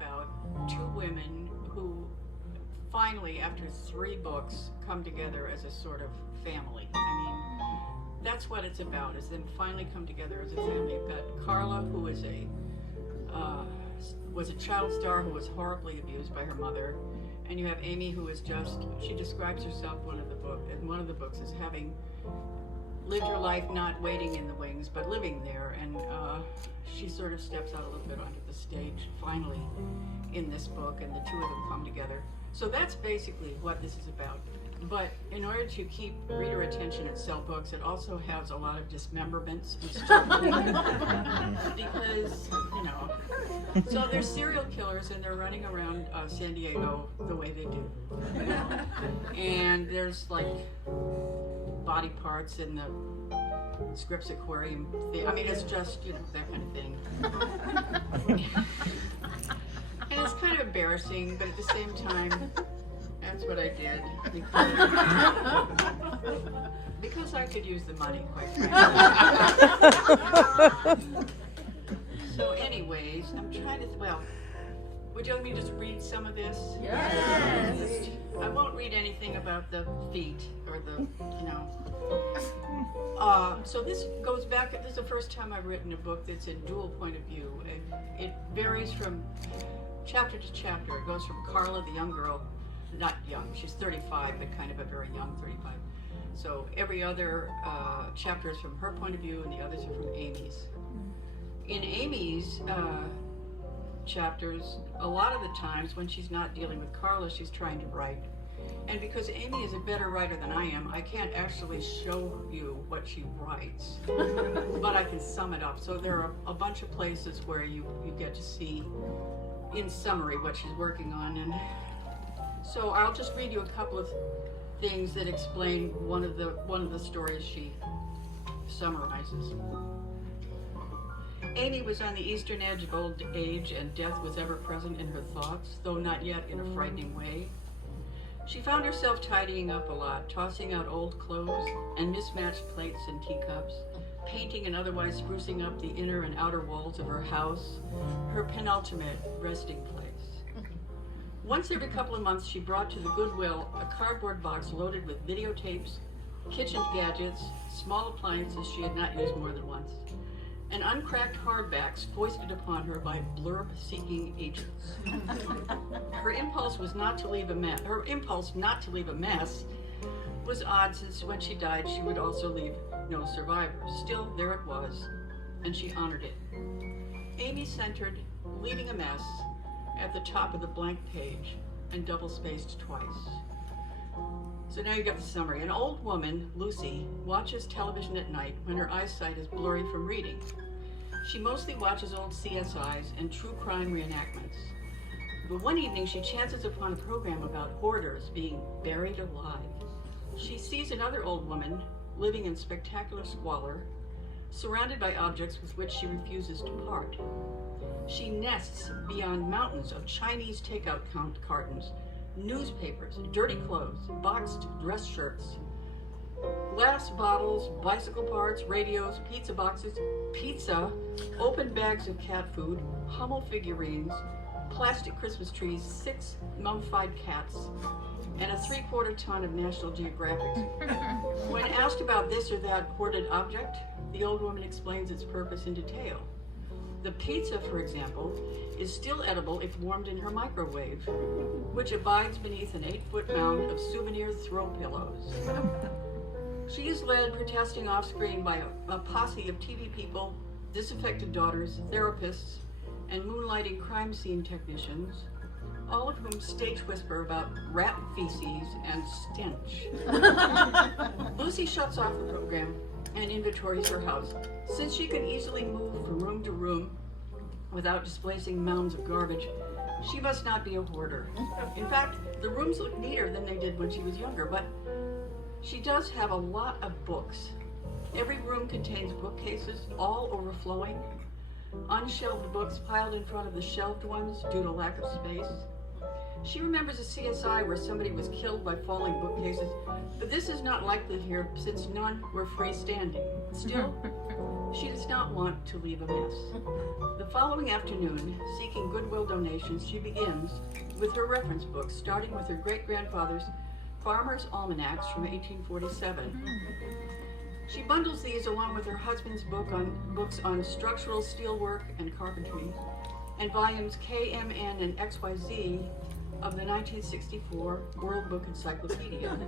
about two women who finally, after 3 books, come together as a sort of family. I mean, that's what it's about, is them finally come together as a family. You've got Carla, who is was a child star who was horribly abused by her mother, and you have Amy, who is she describes herself in one of the books as having lived her life not waiting in the wings, but living there, and she sort of steps out a little bit onto the stage finally in this book, and the two of them come together. So that's basically what this is about. But in order to keep reader attention and sell books, it also has a lot of dismemberments and stuff. Because, so they're serial killers and they're running around San Diego the way they do. And there's like body parts in the Scripps Aquarium thing. I mean, it's just, that kind of thing. And it's kind of embarrassing, but at the same time, that's what I did. Because I could use the money, quite frankly. So anyways, I'm trying to, would you like me to just read some of this? Yes. I won't read anything about the feet or the, so this goes back, this is the first time I've written a book that's in dual point of view. It varies from chapter to chapter. It goes from Carla, the young girl, not young, she's 35, but kind of a very young 35. So every other chapter is from her point of view, and the others are from Amy's. In Amy's chapters, a lot of the times when she's not dealing with Carla, she's trying to write. And because Amy is a better writer than I am, I can't actually show you what she writes, but I can sum it up. So there are a bunch of places where you get to see, in summary, what she's working on. And so I'll just read you a couple of things that explain one of the stories she summarizes. Amy was on the eastern edge of old age, and death was ever present in her thoughts, though not yet in a frightening way. She found herself tidying up a lot, tossing out old clothes and mismatched plates and teacups, painting and otherwise sprucing up the inner and outer walls of her house, her penultimate resting place. Once every couple of months, she brought to the Goodwill a cardboard box loaded with videotapes, kitchen gadgets, small appliances she had not used more than once, and uncracked hardbacks foisted upon her by blurb-seeking agents. Her impulse not to leave a mess was odd, since when she died, she would also leave no survivors. Still, there it was, and she honored it. Amy centered leaving a mess at the top of the blank page and double-spaced twice. So now you got the summary. An old woman, Lucy, watches television at night when her eyesight is blurry from reading. She mostly watches old CSIs and true crime reenactments. But one evening she chances upon a program about hoarders being buried alive. She sees another old woman living in spectacular squalor, surrounded by objects with which she refuses to part. She nests beyond mountains of Chinese takeout cartons, newspapers, dirty clothes, boxed dress shirts, glass bottles, bicycle parts, radios, pizza boxes, open bags of cat food, Hummel figurines, plastic Christmas trees, 6 mummified cats, and a 3/4 ton of National Geographics. When asked about this or that hoarded object, the old woman explains its purpose in detail. The pizza, for example, is still edible if warmed in her microwave, which abides beneath an 8-foot mound of souvenir throw pillows. She is led protesting off-screen by a posse of TV people, disaffected daughters, therapists, and moonlighting crime scene technicians, all of whom stage whisper about rat feces and stench. Lucy shuts off the program and inventories her house. Since she can easily move from room to room without displacing mounds of garbage, she must not be a hoarder. In fact, the rooms look neater than they did when she was younger, but she does have a lot of books. Every room contains bookcases, all overflowing, unshelved books piled in front of the shelved ones due to lack of space. She remembers a CSI where somebody was killed by falling bookcases, but this is not likely here since none were freestanding. Still, she does not want to leave a mess. The following afternoon, seeking goodwill donations, she begins with her reference books, starting with her great-grandfather's Farmer's Almanacs from 1847. She bundles these along with her husband's books on structural steelwork and carpentry, and volumes KMN and XYZ of the 1964 World Book Encyclopedia.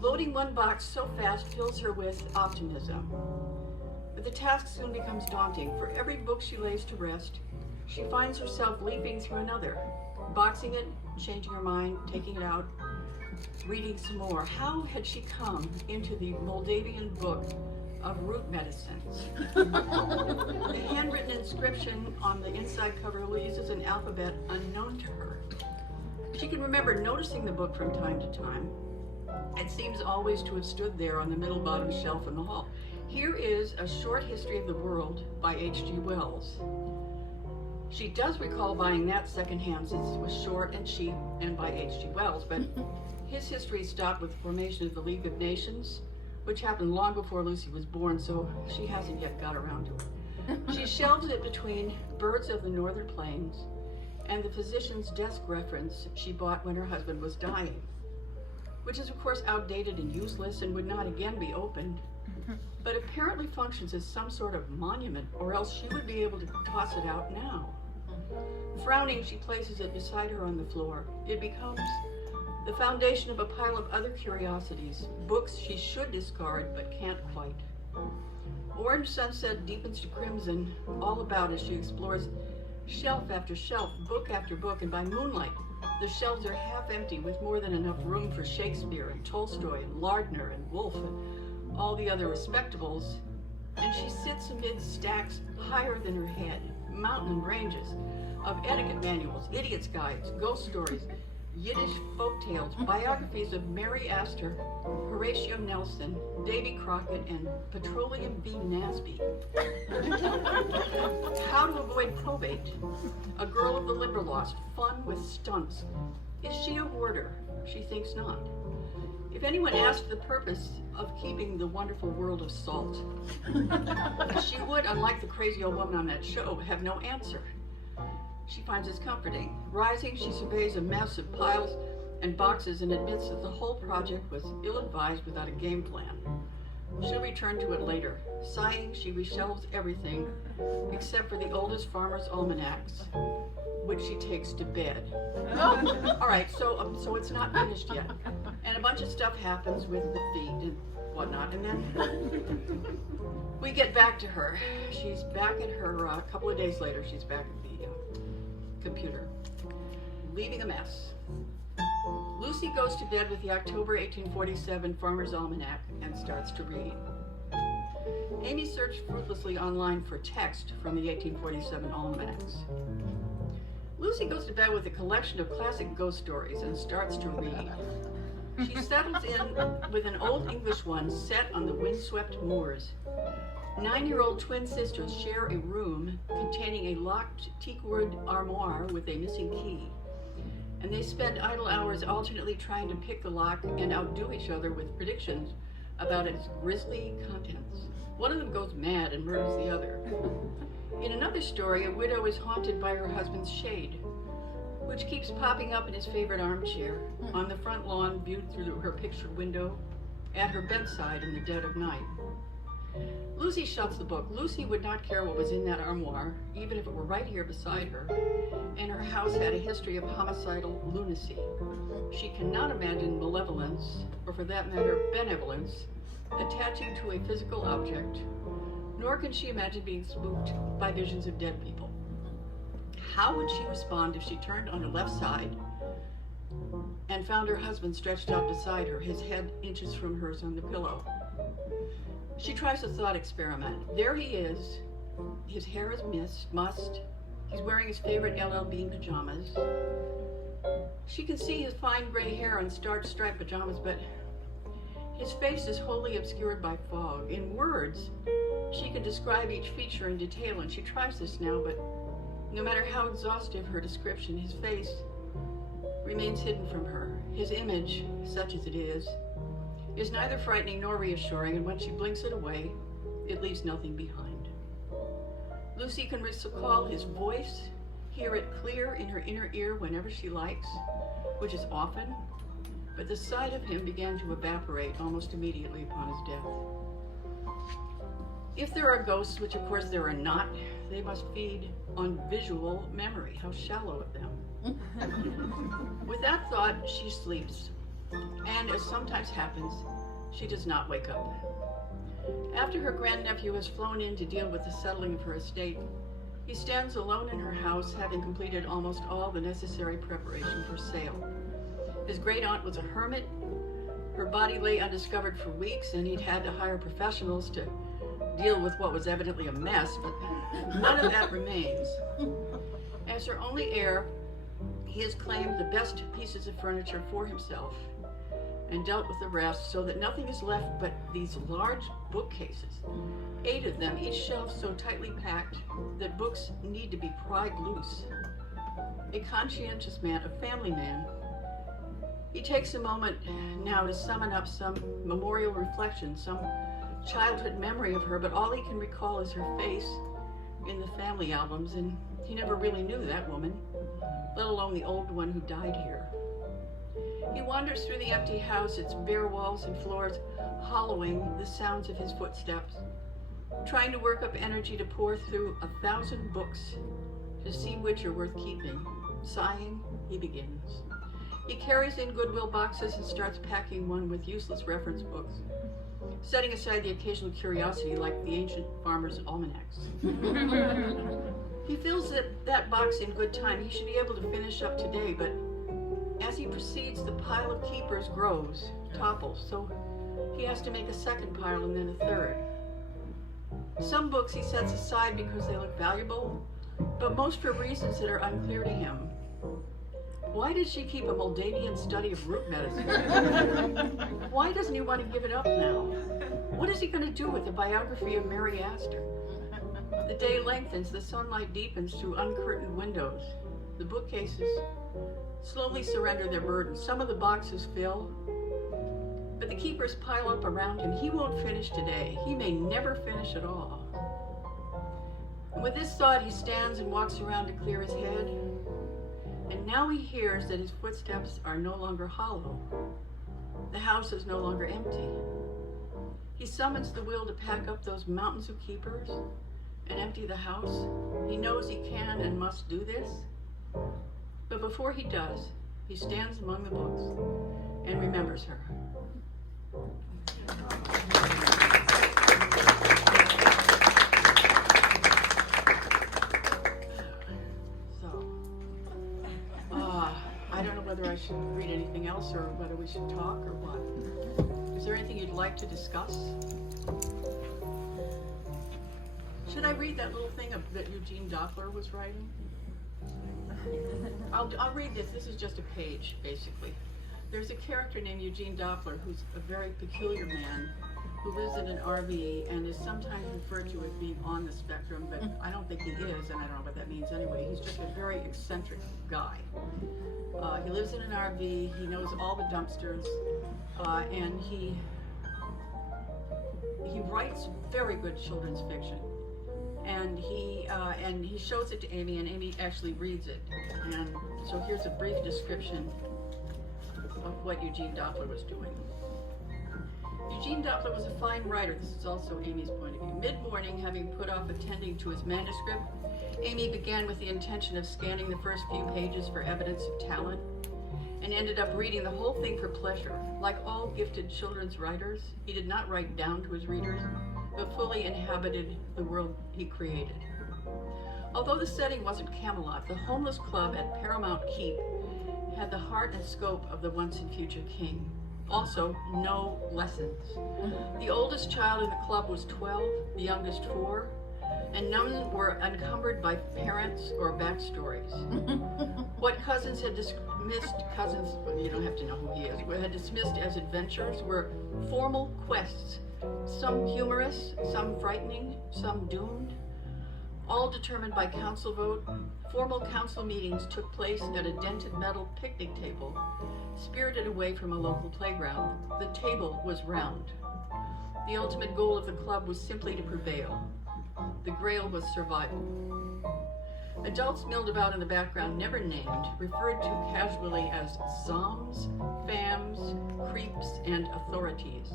Loading one box so fast fills her with optimism. But the task soon becomes daunting. For every book she lays to rest, she finds herself leaping through another, boxing it, changing her mind, taking it out, reading some more. How had she come into the Moldavian book of root medicines? The handwritten inscription on the inside cover uses an alphabet unknown to her. She can remember noticing the book from time to time. It seems always to have stood there on the middle bottom shelf in the hall. Here is A Short History of the World by H.G. Wells. She does recall buying that secondhand since it was short and cheap and by H.G. Wells, but his history stopped with the formation of the League of Nations, which happened long before Lucy was born, so she hasn't yet got around to it. She shelves it between Birds of the Northern Plains and the physician's desk reference she bought when her husband was dying, which is of course outdated and useless and would not again be opened, but apparently functions as some sort of monument, or else she would be able to toss it out now. Frowning, she places it beside her on the floor. It becomes the foundation of a pile of other curiosities, books she should discard but can't quite. Orange sunset deepens to crimson all about as she explores shelf after shelf, book after book, and by moonlight, the shelves are half empty with more than enough room for Shakespeare and Tolstoy and Lardner and Woolf and all the other respectables, and she sits amid stacks higher than her head, mountain ranges of etiquette manuals, idiots' guides, ghost stories, Yiddish folktales, biographies of Mary Astor, Horatio Nelson, Davy Crockett, and Petroleum V. Nasby. How to Avoid Probate, A Girl of the Limberlost, Fun with Stunts. Is she a hoarder? She thinks not. If anyone asked the purpose of keeping the wonderful world of salt, she would, unlike the crazy old woman on that show, have no answer. She finds this comforting. Rising, she surveys a mess of piles and boxes and admits that the whole project was ill-advised without a game plan. She'll return to it later. Sighing, she reshelves everything except for the oldest farmer's almanacs, which she takes to bed. All right, so it's not finished yet. And a bunch of stuff happens with the feet and whatnot, and then we get back to her. She's back at her, a couple of days later, she's back at the computer, leaving a mess. Lucy goes to bed with the October 1847 Farmer's Almanac and starts to read. Amy searched fruitlessly online for text from the 1847 almanacs. Lucy goes to bed with a collection of classic ghost stories and starts to read. She settles in with an old English one set on the windswept moors. 9-year-old twin sisters share a room containing a locked teakwood armoire with a missing key, and they spend idle hours alternately trying to pick the lock and outdo each other with predictions about its grisly contents. One of them goes mad and murders the other. In another story, a widow is haunted by her husband's shade, which keeps popping up in his favorite armchair, on the front lawn viewed through her picture window, at her bedside in the dead of night. Lucy shuts the book. Lucy would not care what was in that armoire, even if it were right here beside her, and her house had a history of homicidal lunacy. She cannot imagine malevolence, or for that matter, benevolence, attaching to a physical object, nor can she imagine being spooked by visions of dead people. How would she respond if she turned on her left side and found her husband stretched out beside her, his head inches from hers on the pillow? She tries a thought experiment. There he is. His hair is mussed. He's wearing his favorite LL Bean pajamas. She can see his fine gray hair on starched striped pajamas, but his face is wholly obscured by fog. In words, she can describe each feature in detail, and she tries this now, but no matter how exhaustive her description, his face remains hidden from her. His image, such as it is neither frightening nor reassuring, and when she blinks it away, it leaves nothing behind. Lucy can recall his voice, hear it clear in her inner ear whenever she likes, which is often, but the sight of him began to evaporate almost immediately upon his death. If there are ghosts, which of course there are not, they must feed on visual memory. How shallow of them. With that thought, she sleeps, and as sometimes happens, she does not wake up. After her grandnephew has flown in to deal with the settling of her estate, he stands alone in her house, having completed almost all the necessary preparation for sale. His great-aunt was a hermit. Her body lay undiscovered for weeks, and he'd had to hire professionals to deal with what was evidently a mess, but none of that remains. As her only heir, he has claimed the best pieces of furniture for himself and dealt with the rest, so that nothing is left but these large bookcases, 8 of them, each shelf so tightly packed that books need to be pried loose. A conscientious man, a family man, he takes a moment now to summon up some memorial reflection, some childhood memory of her, but all he can recall is her face in the family albums, and he never really knew that woman, let alone the old one who died here. He wanders through the empty house, its bare walls and floors hollowing the sounds of his footsteps, trying to work up energy to pour through 1,000 books to see which are worth keeping. Sighing, he begins. He carries in Goodwill boxes and starts packing one with useless reference books, setting aside the occasional curiosity like the ancient farmer's almanacs. He feels that box in good time. He should be able to finish up today, but as he proceeds, the pile of keepers grows, topples, so he has to make a second pile and then a third. Some books he sets aside because they look valuable, but most for reasons that are unclear to him. Why did she keep a Moldavian study of root medicine? Why doesn't he want to give it up now? What is he going to do with the biography of Mary Astor? The day lengthens, the sunlight deepens through uncurtained windows. The bookcases slowly surrender their burden. Some of the boxes fill, but the keepers pile up around him. He won't finish today. He may never finish at all. And with this thought, he stands and walks around to clear his head. And now he hears that his footsteps are no longer hollow. The house is no longer empty. He summons the will to pack up those mountains of keepers and empty the house. He knows he can and must do this. But before he does, he stands among the books and remembers her. I don't know whether I should read anything else or whether we should talk or what. Is there anything you'd like to discuss? Should I read that little thing that Eugene Doppler was writing? I'll read this. This is just a page, basically. There's a character named Eugene Doppler who's a very peculiar man who lives in an RV and is sometimes referred to as being on the spectrum, but I don't think he is, and I don't know what that means anyway. He's just a very eccentric guy. He lives in an RV, he knows all the dumpsters, and he writes very good children's fiction. And he shows it to Amy, and Amy actually reads it. And so here's a brief description of what Eugene Doppler was doing. Eugene Doppler was a fine writer. This is also Amy's point of view. Mid-morning, having put off attending to his manuscript, Amy began with the intention of scanning the first few pages for evidence of talent, and ended up reading the whole thing for pleasure. Like all gifted children's writers, he did not write down to his readers, but fully inhabited the world he created. Although the setting wasn't Camelot, the homeless club at Paramount Keep had the heart and scope of the once and future king. Also, no lessons. The oldest child in the club was 12, the youngest 4, and none were encumbered by parents or backstories. What cousins had dismissed, you don't have to know who he is, had dismissed as adventures were formal quests, some humorous, some frightening, some doomed. All determined by council vote, formal council meetings took place at a dented metal picnic table, spirited away from a local playground. The table was round. The ultimate goal of the club was simply to prevail. The grail was survival. Adults milled about in the background, never named, referred to casually as zoms, fams, creeps, and authorities.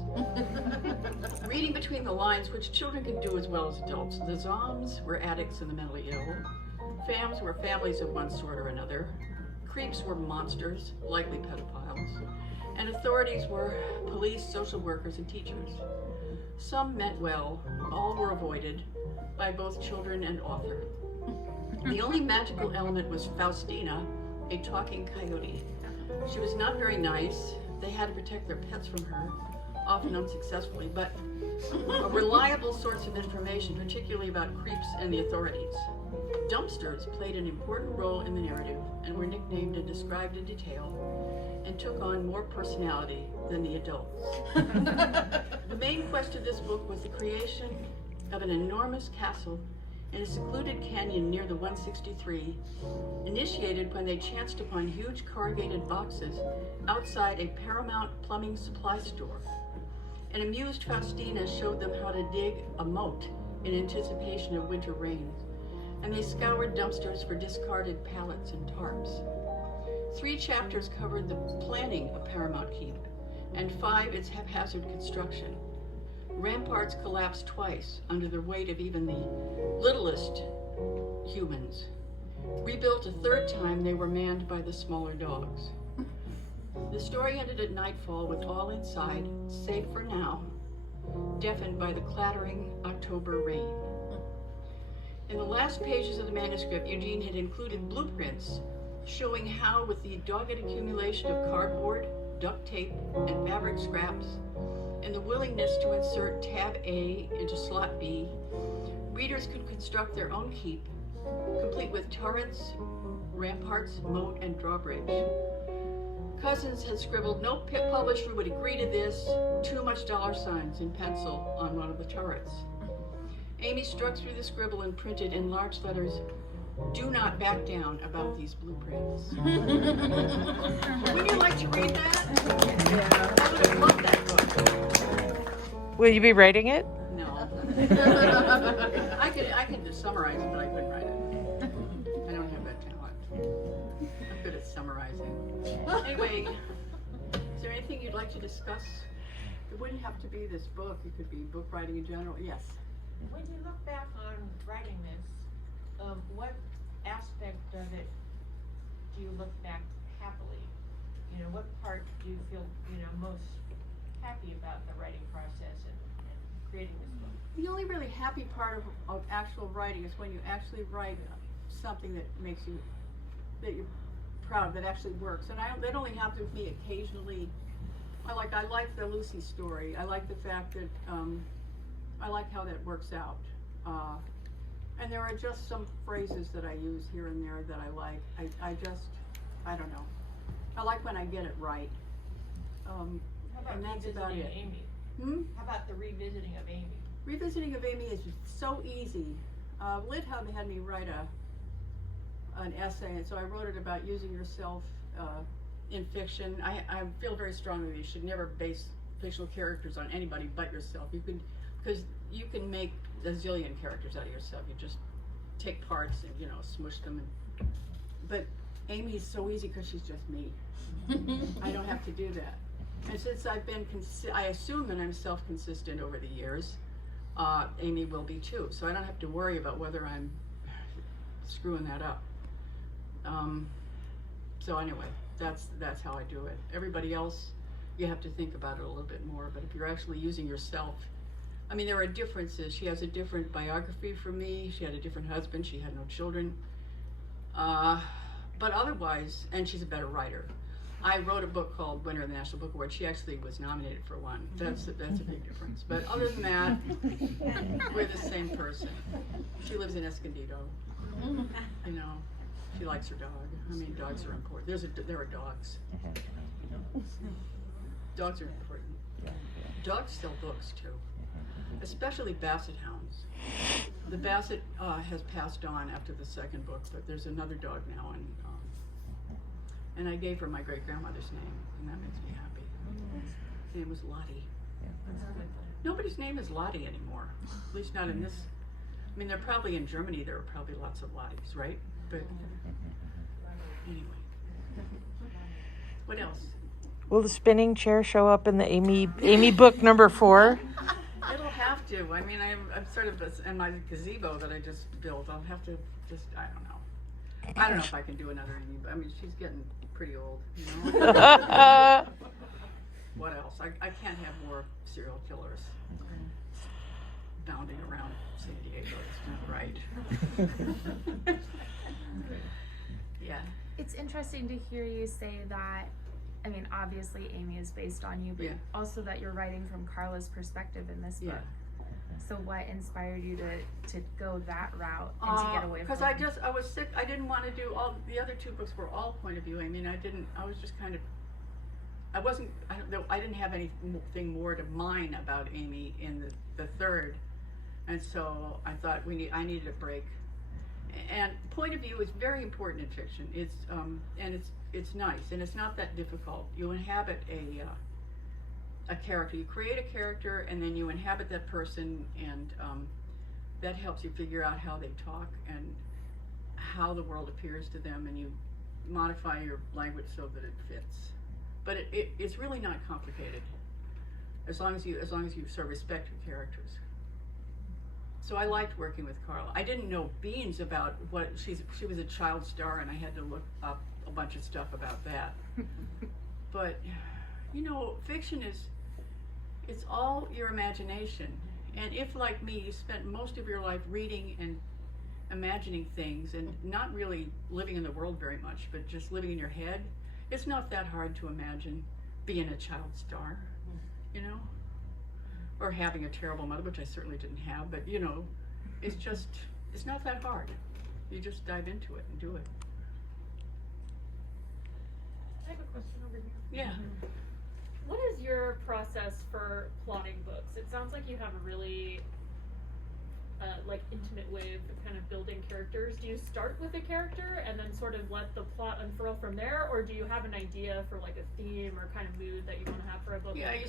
Reading between the lines, which children can do as well as adults, the zoms were addicts and the mentally ill. Fams were families of one sort or another. Creeps were monsters, likely pedophiles. And authorities were police, social workers, and teachers. Some meant well, all were avoided by both children and author. The only magical element was Faustina, a talking coyote. She was not very nice. They had to protect their pets from her, often unsuccessfully, but a reliable source of information, particularly about creeps and the authorities. Dumpsters played an important role in the narrative and were nicknamed and described in detail and took on more personality than the adults. The main quest of this book was the creation of an enormous castle in a secluded canyon near the 163, initiated when they chanced upon huge corrugated boxes outside a Paramount plumbing supply store. An amused Faustina showed them how to dig a moat in anticipation of winter rains, and they scoured dumpsters for discarded pallets and tarps. 3 chapters covered the planning of Paramount Keep, and 5 its haphazard construction. Ramparts collapsed twice under the weight of even the littlest humans. Rebuilt a 3rd time, they were manned by the smaller dogs. The story ended at nightfall with all inside, safe for now, deafened by the clattering October rain. In the last pages of the manuscript, Eugene had included blueprints showing how, with the dogged accumulation of cardboard, duct tape, and fabric scraps, and the willingness to insert tab A into slot B, readers could construct their own keep, complete with turrets, ramparts, moat, and drawbridge. Cousins had scribbled, "No publisher would agree to this," too much $ in pencil on one of the turrets. Amy struck through the scribble and printed in large letters, "Do not back down about these blueprints." Would you like to read that? Yeah. I would have loved that book. Will you be writing it? No. I could just summarize it, but I couldn't write it. I don't have that talent. I'm good at summarizing. Anyway, is there anything you'd like to discuss? It wouldn't have to be this book. It could be book writing in general. Yes. When you look back on writing this, what aspect of it do you look back happily? You know, what part do you feel, most happy about the writing process and creating this book? The only really happy part of actual writing is when you actually write something that makes you, that you're proud of, that actually works. And that only happens with me occasionally. I like the Lucy story. I like the fact that, I like how that works out. And there are just some phrases that I use here and there that I like. I don't know. I like when I get it right. How about and that's about it. Amy? How about the revisiting of Amy? Revisiting of Amy is so easy. Lit had me write an essay, and so I wrote it about using yourself in fiction. I feel very strongly that you should never base fictional characters on anybody but yourself. Because you can make a zillion characters out of yourself. You just take parts and smush them. But Amy's so easy because she's just me. I don't have to do that. And since I've been, I assume that I'm self-consistent over the years. Amy will be too. So I don't have to worry about whether I'm screwing that up. So anyway, that's how I do it. Everybody else, you have to think about it a little bit more. But if you're actually using yourself, I mean, there are differences. She has a different biography from me. She had a different husband. She had no children. But otherwise, and she's a better writer. I wrote a book called Winner of the National Book Award. She actually was nominated for one. That's a big difference. But other than that, we're the same person. She lives in Escondido. She likes her dog. I mean, dogs are important. There are dogs. Dogs are important. Dogs sell books too, especially basset hounds. The Basset has passed on after the second book, but there's another dog now, and I gave her my great-grandmother's name, and that makes me happy. Her name was Lottie. Nobody's name is Lottie anymore, at least not in this. I mean, they're probably in Germany, there are probably lots of Lotties, right? But anyway. What else? Will the spinning chair show up in the Amy book number 4? It'll have to. I mean, I'm sort of in my gazebo that I just built. I'll have to just, I don't know. I don't know if I can do another Amy, but I mean, she's getting pretty old, you know? What else? I can't have more serial killers bounding around San Diego. It's not right. Yeah. It's interesting to hear you say that. I mean, obviously Amy is based on you, but Yeah. also that you're writing from Carla's perspective in this book. So what inspired you to go that route and to get away from? Because I was sick. I didn't want to do all the other 2 books were all point of view. I mean, I was just kind of. I didn't have anything more to mine about Amy in the third, and so I thought I needed a break. And point of view is very important in fiction. It's and it's nice, and it's not that difficult. You inhabit a character. You create a character, and then you inhabit that person, and that helps you figure out how they talk and how the world appears to them, and you modify your language so that it fits. But it's really not complicated, as long as you sort of respect your characters. So I liked working with Carla. I didn't know beans about what she was a child star, and I had to look up a bunch of stuff about that. But you know, fiction it's all your imagination. And if, like me, you spent most of your life reading and imagining things and not really living in the world very much, but just living in your head, it's not that hard to imagine being a child star, you know? Or having a terrible mother, which I certainly didn't have, but you know, it's not that hard. You just dive into it and do it. I have a question over here. Yeah. What is your process for plotting books? It sounds like you have a really intimate way of kind of building characters. Do you start with a character and then sort of let the plot unfurl from there, or do you have an idea for like a theme or kind of mood that you want to have for a book? Yeah, you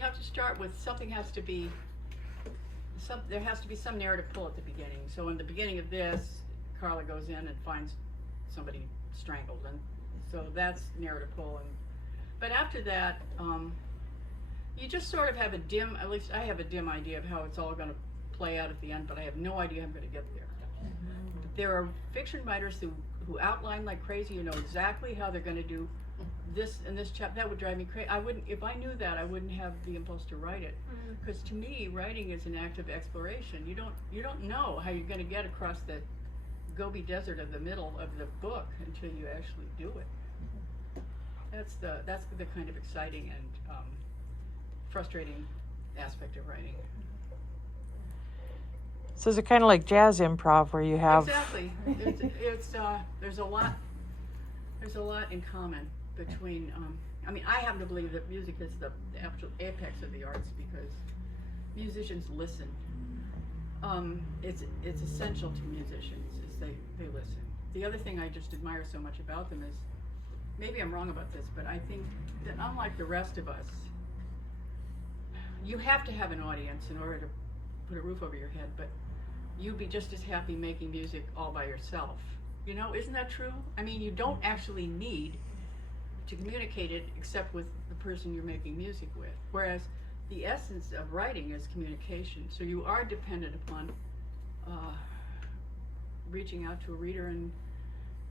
have to start with something. There has to be some narrative pull at the beginning. So in the beginning of this, Carla goes in and finds somebody strangled, and so that's narrative pull. But after that, you just sort of have at least I have a dim idea of how it's all going to play out at the end, but I have no idea how I'm going to get there. There are fiction writers who outline like crazy. You know exactly how they're going to do this and this chapter. That would drive me crazy. If I knew that, I wouldn't have the impulse to write it. Because to me, writing is an act of exploration. You don't know how you're going to get across the Gobi Desert of the middle of the book until you actually do it. That's the kind of exciting and frustrating aspect of writing. So is it kind of like jazz improv where you have... Exactly. There's a lot in common between, I mean, I happen to believe that music is the actual apex of the arts because musicians listen. It's essential to musicians is they listen. The other thing I just admire so much about them is, maybe I'm wrong about this, but I think that unlike the rest of us, you have to have an audience in order to put a roof over your head, but you'd be just as happy making music all by yourself. You know, isn't that true? I mean, you don't actually need to communicate it except with the person you're making music with. Whereas the essence of writing is communication. So you are dependent upon reaching out to a reader and,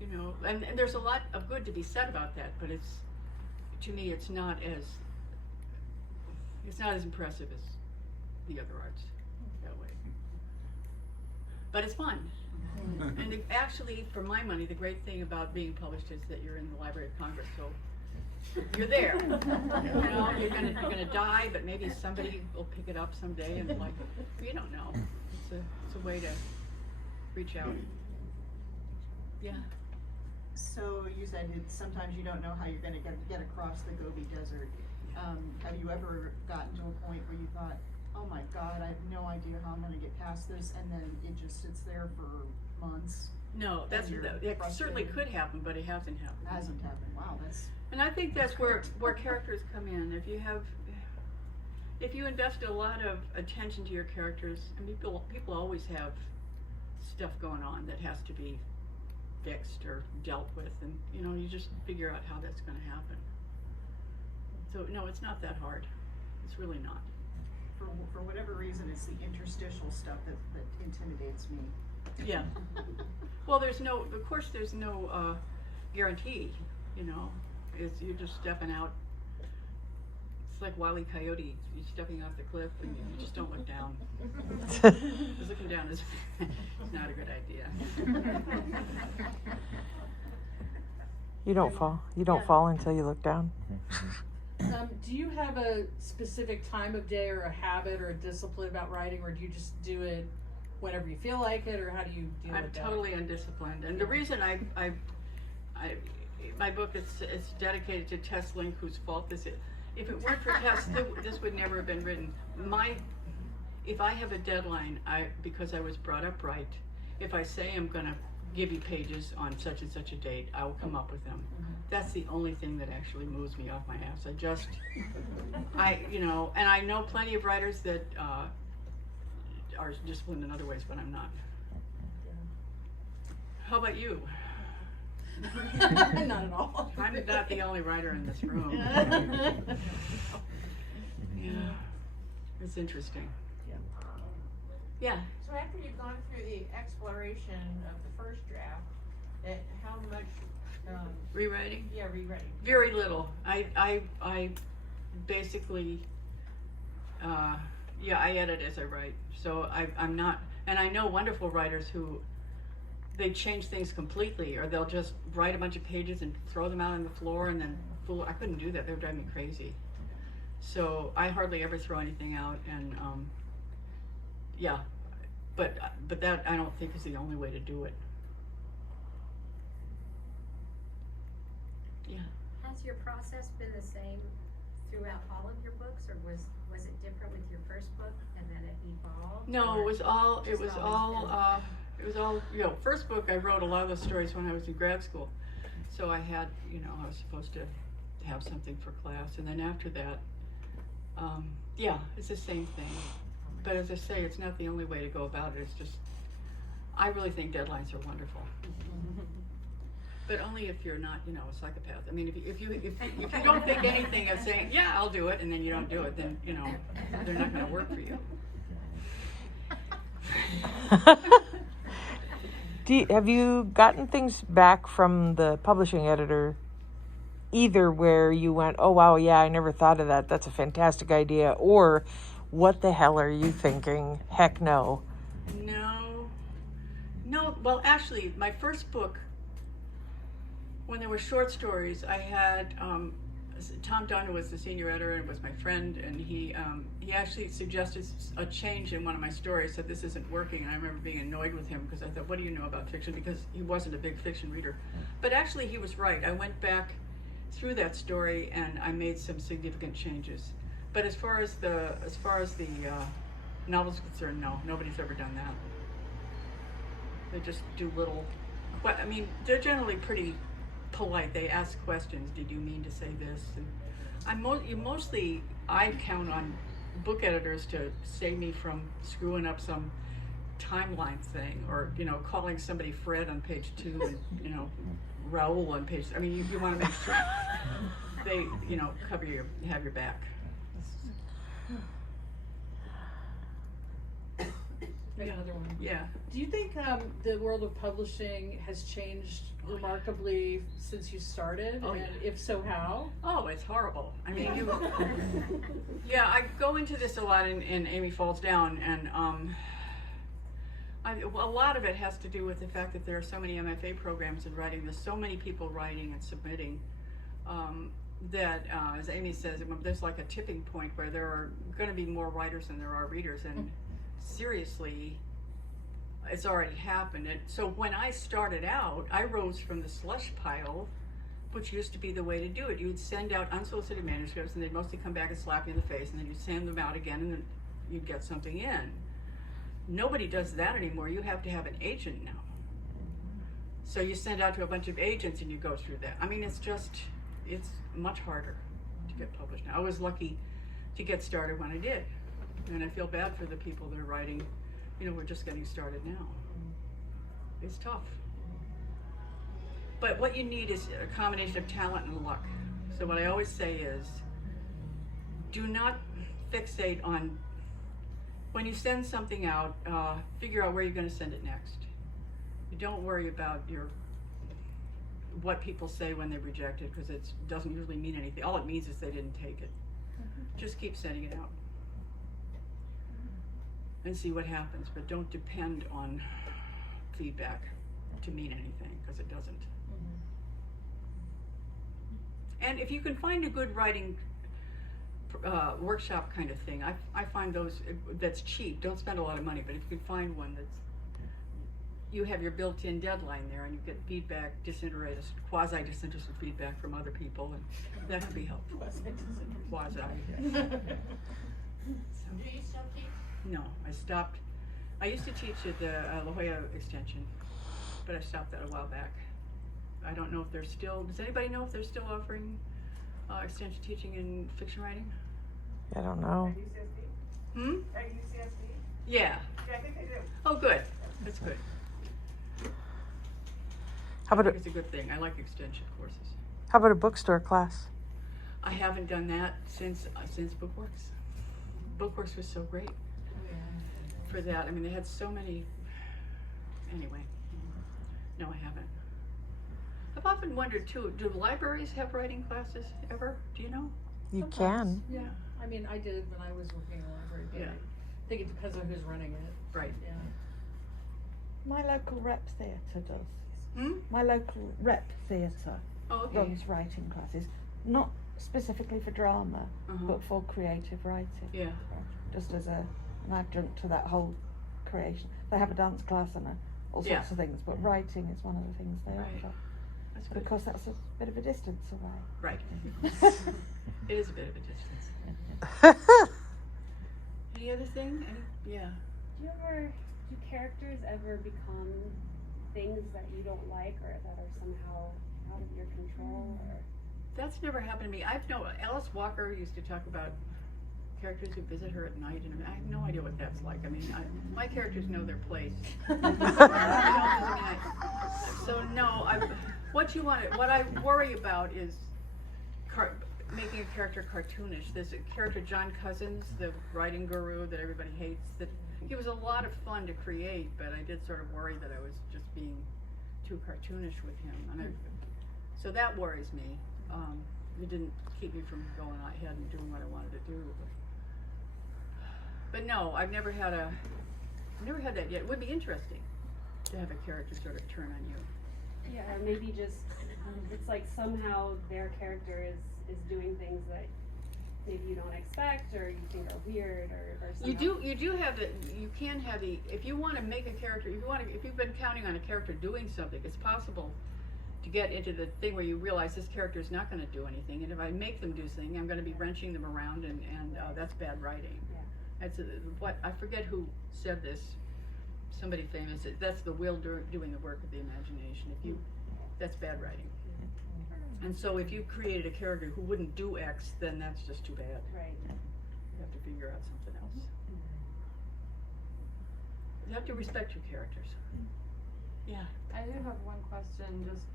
you know, and there's a lot of good to be said about that, but to me, it's not as impressive as the other arts that way. But it's fun. And actually, for my money, the great thing about being published is that you're in the Library of Congress, so you're there. You know, you're gonna die, but maybe somebody will pick it up someday, and like, you don't know. It's a way to reach out. Yeah. So you said sometimes you don't know how you're going to get across the Gobi Desert. Have you ever gotten to a point where you thought, oh my God, I have no idea how I'm gonna get past this, and then it just sits there for months. No, that certainly frustrated. could happen, but it hasn't happened. Hasn't happened. Wow, that's. And I think that's where characters come in. If you invest a lot of attention to your characters, and people always have stuff going on that has to be fixed or dealt with, and you just figure out how that's going to happen. So no, it's not that hard. It's really not. For whatever reason, it's the interstitial stuff that intimidates me. Yeah. Well, there's no guarantee. You're just stepping out. It's like Wile E. Coyote. You're stepping off the cliff and you just don't look down. Because looking down is not a good idea. You don't fall. You don't fall until you look down. Do you have a specific time of day or a habit or a discipline about writing, or do you just do it whenever you feel like it, or how do you deal I'm with that? totally undisciplined, and the reason my book is dedicated to Tess Link, whose fault this is. If it weren't for Tess, this would never have been written. If I have a deadline, because I was brought up right, if I say I'm gonna give you pages on such and such a date, I will come up with them. That's the only thing that actually moves me off my ass. And I know plenty of writers that are disciplined in other ways, but I'm not. How about you? Not at all. I'm not the only writer in this room. Yeah, it's interesting. Yeah. So after you've gone through the exploration of the first draft, how much, Rewriting? yeah, rewriting? Very little. I basically, I edit as I write. So I'm not, and I know wonderful writers who, they change things completely, or they'll just write a bunch of pages and throw them out on the floor and then I couldn't do that. They would drive me crazy. So I hardly ever throw anything out, and but that I don't think is the only way to do it. Yeah. Has your process been the same throughout all of your books, or was it different with your first book and then it evolved? No, or it was all first book I wrote a lot of those stories when I was in grad school. So I had, I was supposed to have something for class, and then after that, it's the same thing. But as I say, it's not the only way to go about it. It's just, I really think deadlines are wonderful. But only if you're not, a psychopath. I mean, if you don't think anything of saying, yeah, I'll do it, and then you don't do it, then, they're not going to work for you. Have you gotten things back from the publishing editor, either where you went, oh wow, yeah, I never thought of that, that's a fantastic idea, or what the hell are you thinking? Heck no. No, well, actually, my first book, when there were short stories, I had Tom Dunn, who was the senior editor and was my friend, and he actually suggested a change in one of my stories, said this isn't working, and I remember being annoyed with him because I thought, what do you know about fiction? Because he wasn't a big fiction reader. But actually he was right. I went back through that story and I made some significant changes. But as far as the novel's concerned, no, nobody's ever done that. They just do little, I mean, they're generally pretty polite. They ask questions. Did you mean to say this? And I count on book editors to save me from screwing up some timeline thing, or calling somebody Fred on page 2 and Raoul on page. I mean, you want to make sure they have your back. Another one. Yeah. Do you think the world of publishing has changed remarkably since you started? Oh, and yeah. if so, how? Oh, it's horrible. I mean, I go into this a lot in Amy Falls Down, and a lot of it has to do with the fact that there are so many MFA programs in writing. There's so many people writing and submitting that, as Amy says, there's like a tipping point where there are going to be more writers than there are readers, and seriously, it's already happened. And so when I started out, I rose from the slush pile, which used to be the way to do it. You would send out unsolicited manuscripts, and they'd mostly come back and slap you in the face, and then you'd send them out again, and then you'd get something in. Nobody does that anymore. You have to have an agent now. So you send out to a bunch of agents and you go through that. I mean, it's much harder to get published now. I was lucky to get started when I did. And I feel bad for the people that are writing, we're just getting started now. It's tough. But what you need is a combination of talent and luck. So what I always say is, do not fixate on, when you send something out, figure out where you're going to send it next. You don't worry about what people say when they reject it, because it doesn't usually mean anything. All it means is they didn't take it. Just keep sending it out and see what happens, but don't depend on feedback to mean anything, because it doesn't. And if you can find a good writing workshop kind of thing, I find those, that's cheap. Don't spend a lot of money, but if you can find one that's, you have your built-in deadline there, and you get feedback, quasi-disinterested feedback from other people, and that could be helpful. Quasi. Do you still teach? No, I stopped. I used to teach at the La Jolla Extension, but I stopped that a while back. I don't know if they're still, does anybody know if they're still offering extension teaching in fiction writing? I don't know. At UCSD? Yeah. Yeah, I think they do. Oh, good. That's good. How about It's a good thing. I like extension courses. a bookstore class? I haven't done that since Bookworks. Bookworks was so great for that. I mean, they had so many. Anyway, no, I haven't. I've often wondered too. Do libraries have writing classes ever? Do you know? You Sometimes, can. Yeah, I mean, I did when I was working in a library, but Yeah. I think it depends on who's running it. Right. Yeah. My local rep theatre does. Hmm? My local rep theatre Oh, okay. runs writing classes, not specifically for drama, Uh-huh. but for creative writing. Yeah. Just as an adjunct to that whole creation. They have a dance class and all sorts Yeah. of things, but writing is one of the things they Right. offer. That's But good. of course, that's a bit of a distance away. Right. It is a bit of a distance. Any other thing? Yeah. Do characters ever become things that you don't like or that are somehow out of your control? Or That's never happened to me. Alice Walker used to talk about characters who visit her at night, and I have no idea what that's like. I mean, my characters know their place. So no, what I worry about is making a character cartoonish. There's a character, John Cousins, the writing guru that everybody hates, that he was a lot of fun to create, but I did sort of worry that I was just being too cartoonish with him. And so that worries me. It didn't keep me from going ahead and doing what I wanted to do. But no, I've never had that yet. It would be interesting to have a character sort of turn on you. yeah, or maybe just it's like somehow their character is doing things that maybe you don't expect or you think are weird or somehow. You do have you can have if you want to make a character, if you've been counting on a character doing something, it's possible to get into the thing where you realize this character is not going to do anything, and if I make them do something, I'm going to be wrenching them around, and that's bad writing. Yeah. That's I forget who said this. Somebody famous. That's the will doing the work of the imagination. That's bad writing. And so if you created a character who wouldn't do X, then that's just too bad. Right. You have to figure out something else. You have to respect your characters. Yeah. I do have one question, just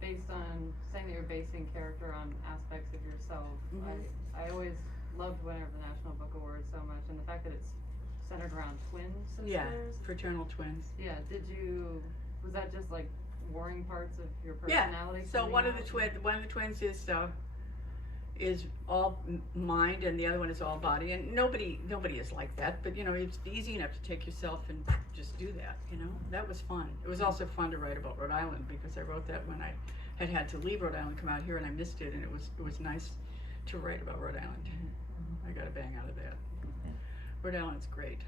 based on saying that you're basing character on aspects of yourself. Mhm. I always loved whenever the National Book Awards so much, and the fact that it's centered around twin sisters. Yeah, fraternal twins. Yeah. Was that just like warring parts of your personality? Yeah. So coming one of out? the twins is all mind, and the other one is all body. And nobody is like that. But it's easy enough to take yourself and just do that. That was fun. It was also fun to write about Rhode Island, because I wrote that when I had to leave Rhode Island, come out here, and I missed it. And it was nice to write about Rhode Island. I got a bang out of that. Rhode Island's great.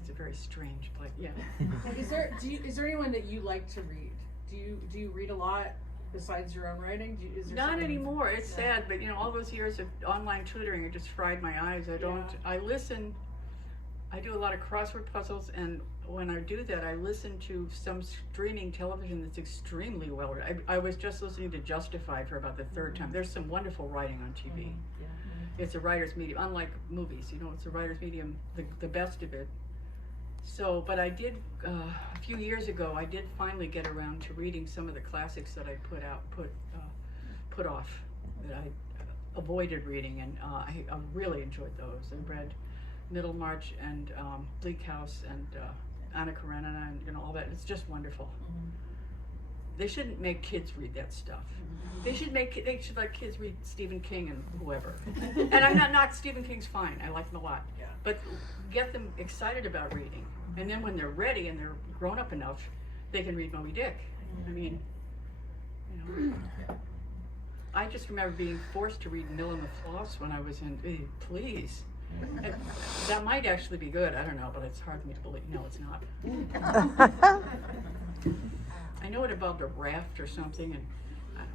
It's a very strange place. Yeah. Is there anyone that you like to read? Do you read a lot besides your own writing? Is there Not something- anymore. It's sad, but all those years of online tutoring, it just fried my eyes. I listen I do a lot of crossword puzzles, and when I do that, I listen to some streaming television that's extremely well written. I was just listening to Justified for about the third time. There's some wonderful writing on TV. It's a writer's medium, unlike movies, you know, it's a writer's medium, the best of it. So, but I did, a few years ago, I did finally get around to reading some of the classics that I put off, that I avoided reading, and I really enjoyed those. I read Middlemarch and Bleak House and Anna Karenina and, you know, all that. It's just wonderful. They shouldn't make kids read that stuff. They should let kids read Stephen King and whoever. And I'm not Stephen King's fine. I like him a lot. But get them excited about reading. And then when they're ready and they're grown up enough, they can read Moby Dick. I mean, you know. I just remember being forced to read Mill and the Floss when I was in, please. That might actually be good. I don't know, but it's hard for me to believe. No, it's not. I know it involved a raft or something, and I don't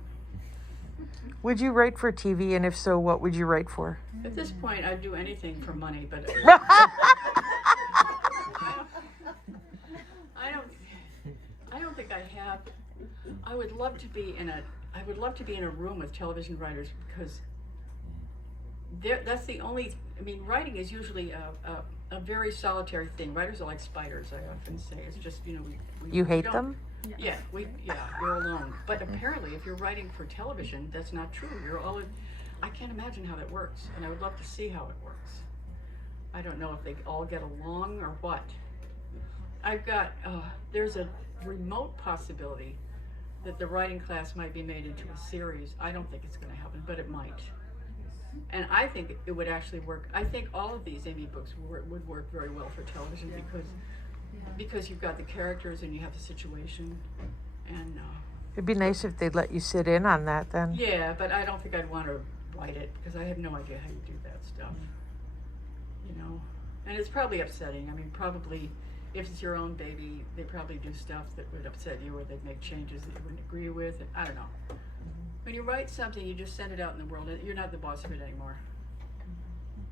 know. Would you write for TV, and if so, what would you write for? At this point, I'd do anything for money, but I don't think I have. I would love to be in a room with television writers, because that's the only. I mean, writing is usually a very solitary thing. Writers are like spiders. I often say it's just, you know, You hate them? Yeah, you're alone. But apparently, if you're writing for television, that's not true. I can't imagine how that works, and I would love to see how it works. I don't know if they all get along or what. I've got, there's a remote possibility that the writing class might be made into a series. I don't think it's going to happen, but it might. And I think it would actually work. I think all of these Amy books would work very well for television, because you've got the characters and you have the situation, and It'd be nice if they'd let you sit in on that then. yeah, but I don't think I'd want to write it, because I have no idea how you do that stuff, you know. And it's probably upsetting. I mean, probably if it's your own baby, they probably do stuff that would upset you, or they'd make changes that you wouldn't agree with. And I don't know. When you write something, you just send it out in the world. You're not the boss of it anymore.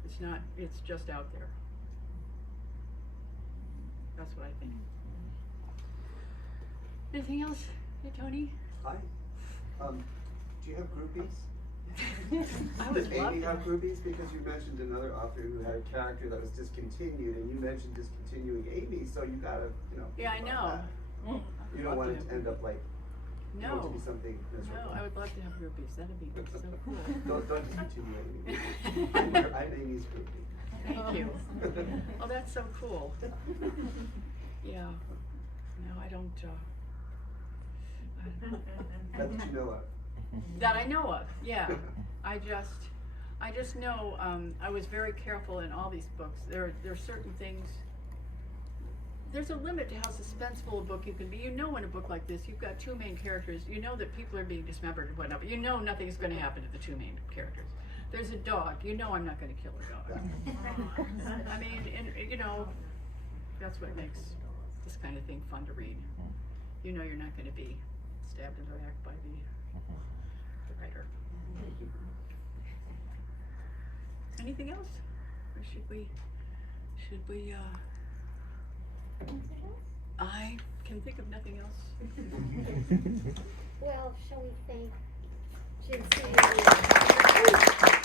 It's not. It's just out there. That's what I think. Anything else? Hey, Tony? Hi. Do you have groupies? I would Does love Amy to. have groupies? Because you mentioned another author who had a character that was discontinued, and you mentioned discontinuing Amy, so you gotta, you know. Yeah, I know. You don't want it to end up like, you want it to be something miserable. No, I would love to have groupies. That'd be so cool. Don't discontinue Amy. I'm Amy's groupie. Thank you. Oh, that's so cool. Yeah. No, I don't. That you know of. That I know of. Yeah. I just know. I was very careful in all these books. There are certain things. There's a limit to how suspenseful a book you can be. You know, in a book like this, you've got two main characters. You know that people are being dismembered and whatnot, but you know nothing is going to happen to the two main characters. There's a dog. You know I'm not going to kill a dog. I mean, and, you know, that's what makes this kind of thing fun to read. You know you're not going to be stabbed in the back by the writer. Anything else? Or should we, I can think of nothing else. Well, shall we thank Jincy Willett?